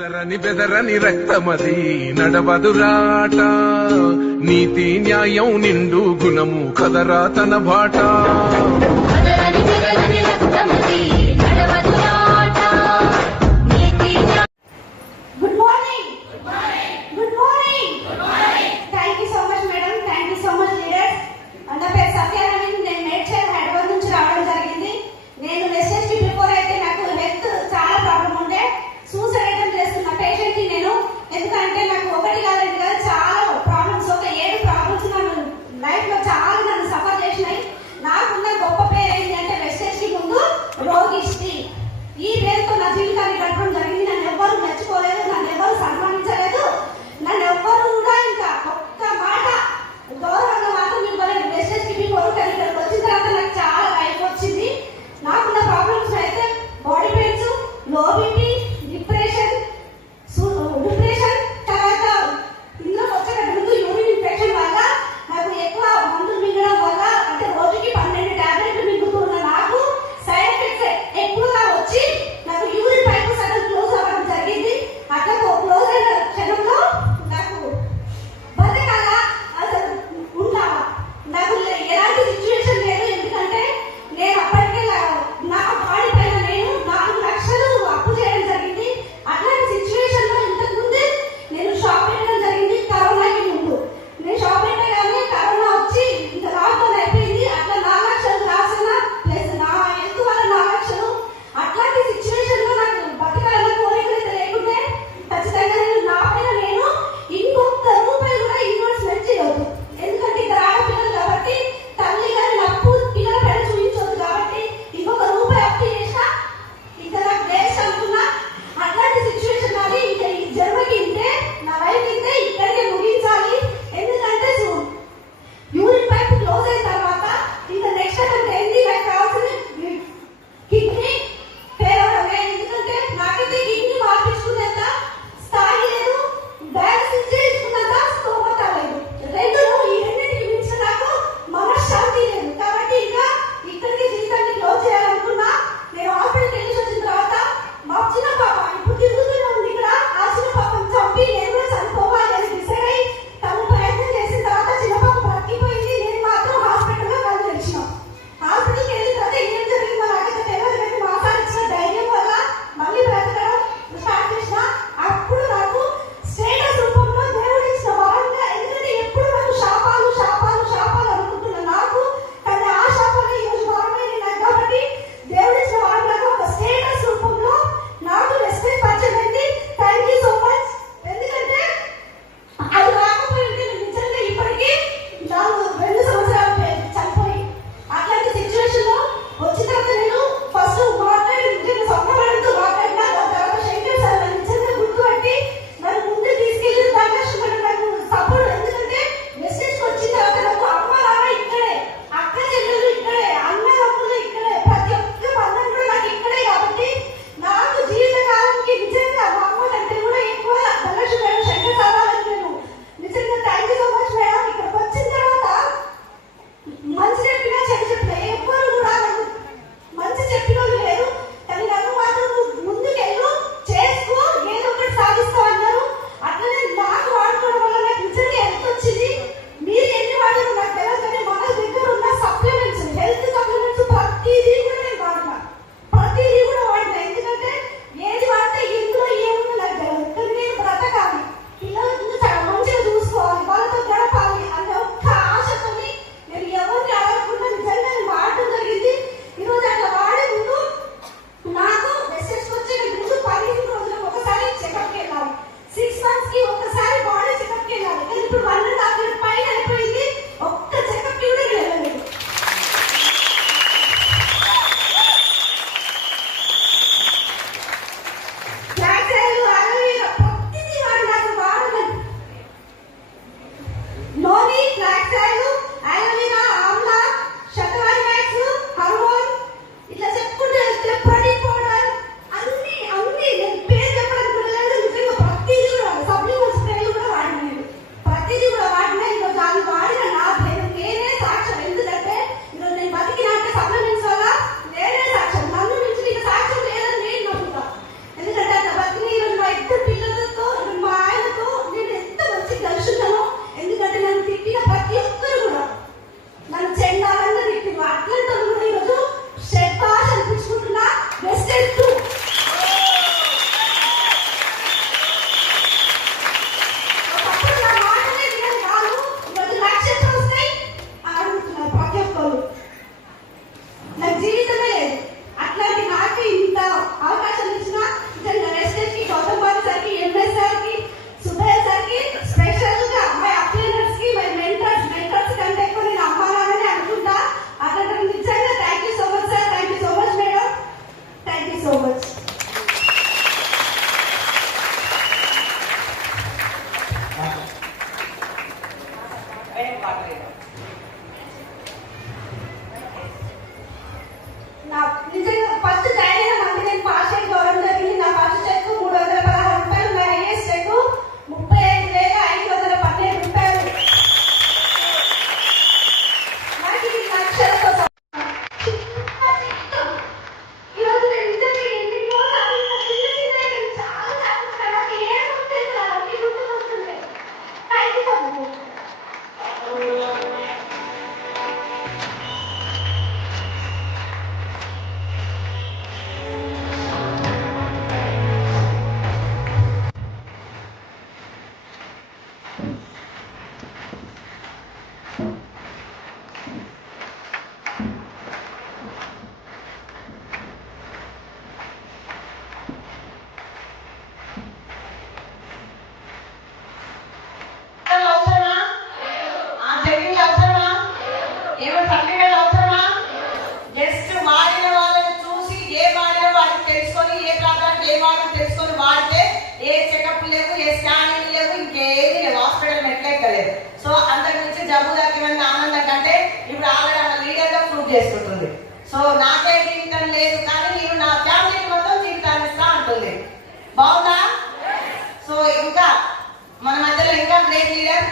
బెదరని రక్తమది నడవదురాట, నీతి న్యాయం నిండు గుణము కదరా తన బాట. ఈ పేరుతో నా జీవితాన్ని గడపడం జరిగింది. నన్ను ఎవ్వరు మెచ్చుకోలేదు, నన్ను ఎవరు సన్మానించలేదు, నన్ను ఎవ్వరు కూడా ఇంకా ఒక్క మాట గౌరవంగా మాత్రం ఇవ్వలేదు. మెసేజ్కి కోరుకొని ఇక్కడికి వచ్చిన తర్వాత నాకు చాలా లైఫ్ వచ్చింది. నాకున్న ప్రాబ్లమ్స్ అయితే body pains, low BP, depression, తర్వాత ఇందులో వచ్చే ముందు యూరిన్ ఇన్ఫెక్షన్ వల్ల నాకు ఎక్కువ మందులు మింగడం వల్ల, అంటే రోజుకి 12 టాబ్లెట్లు మింగుతున్న నాకు సైడ్ ఎఫెక్ట్స్ ఎక్కువగా వచ్చి నాకు యూరిన్ పైప్ సడన్ క్లోజ్ అవ్వడం జరిగింది. అట్లా క్లోజ్ అయిన క్షణంలో నాకు బతకాల అసలు ఉండాలా, నాకు ఎలాంటి సిచ్యువేషన్ లేదు. ఎందుకంటే నేను అప్పటికే నా బాడీ పైన నేను 4 లక్షలు అప్పు చేయడం చేసుకుంటుంది. సో నాకే జీవితం లేదు కానీ నేను నా ఫ్యామిలీకి మొత్తం జీవితాన్ని ఇస్తా అంటుంది. బాగుందా? సో ఇంకా మన మధ్యలో ఇంకా గ్రేట్ లీడర్